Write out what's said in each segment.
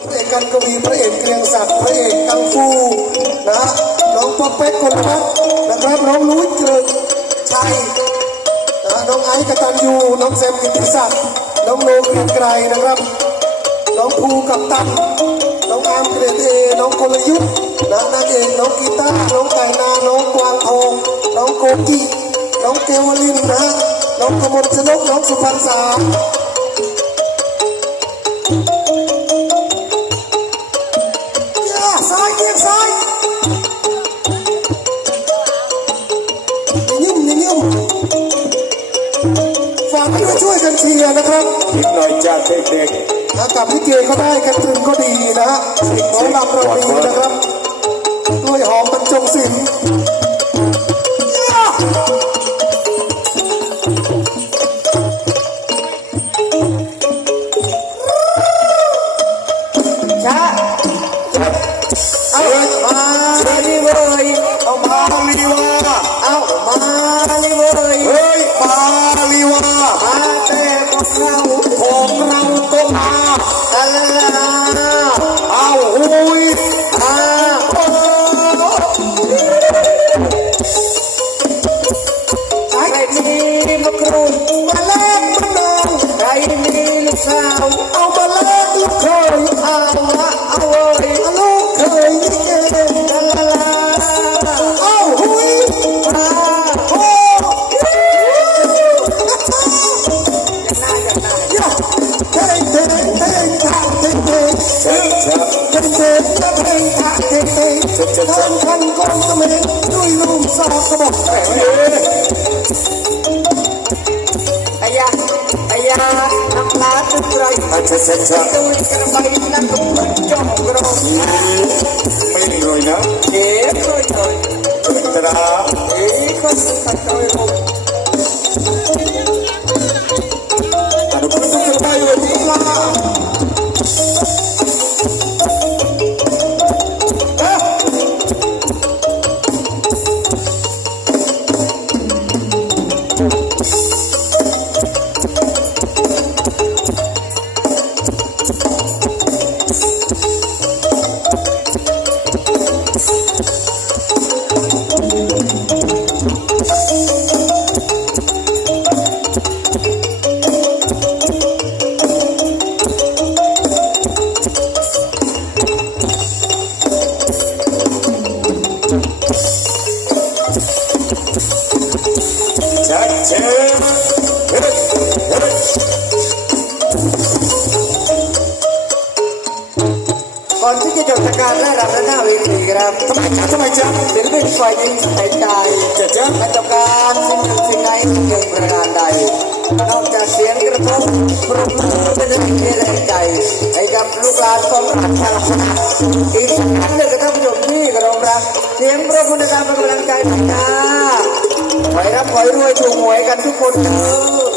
พระเอกกันกวีพระเอกเกรียงศักดิ์พระเอกกังฟูนะฮะน้องป๊อกเป๊กคนรักนะครับน้องนุ้ยเกริกชัยนะน้องไอซ์กตันยูน้องแซมกิติศักดิ์น้องโนเกรียงไกรนะครับ น้องภูกับตันน้องอามเกรดเอน้องกลยุทธ์นะนางเอกน้องกีตาร์น้องไก่นาน้องกวางทองน้องโกกิน้องเกวลินนะน้องกมลชนกน้องสุพรรณสาย่า เอียงซ้ายนิ่มนิ่มฝากให้ช่วยกันเชียร์นะครับนิดหน่อยจากเด็กถ้ากับลิเกก็ได้กันตรึงก็ดีนะฮะน้องลำเราดี เอามาแลกลูกเคยเอาละเอาเว้ยลูกเคยนี่เองลาลาลาเอาหุยมาโอ้ย่าเท่งเท่งเท่งท่าเท่งเท่งเชิญเชิญเท่งเท่งท่าเท่งเท่งเท่งท่านท่านกองเสมอด้วยลูกสาวกระบอก ไรอาจจะ ชัดเจนก่อนที่จะจบการแรกรับหน้าเวทีครับทำไมจ๊ะทำไมจ๊ะศิลปินฝ่ายหญิงใส่ใจจะจ๊ะมาจบการสิ่งหนึ่งสิ่งใดหนึ่งประการใดนอกจากเสียงกระทบปรบมือเป็นแรงแรงใจให้กับลูกหลานของราชาอีกครั้งหนึ่งกับท่านผู้ชมที่กรมรัก สียงปรบมือในการเป็นกำลังใจหน่อยนะขอให้รับขอให้รวยถูกหวยกันทุกคนเถอะ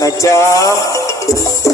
นะจ๊ะ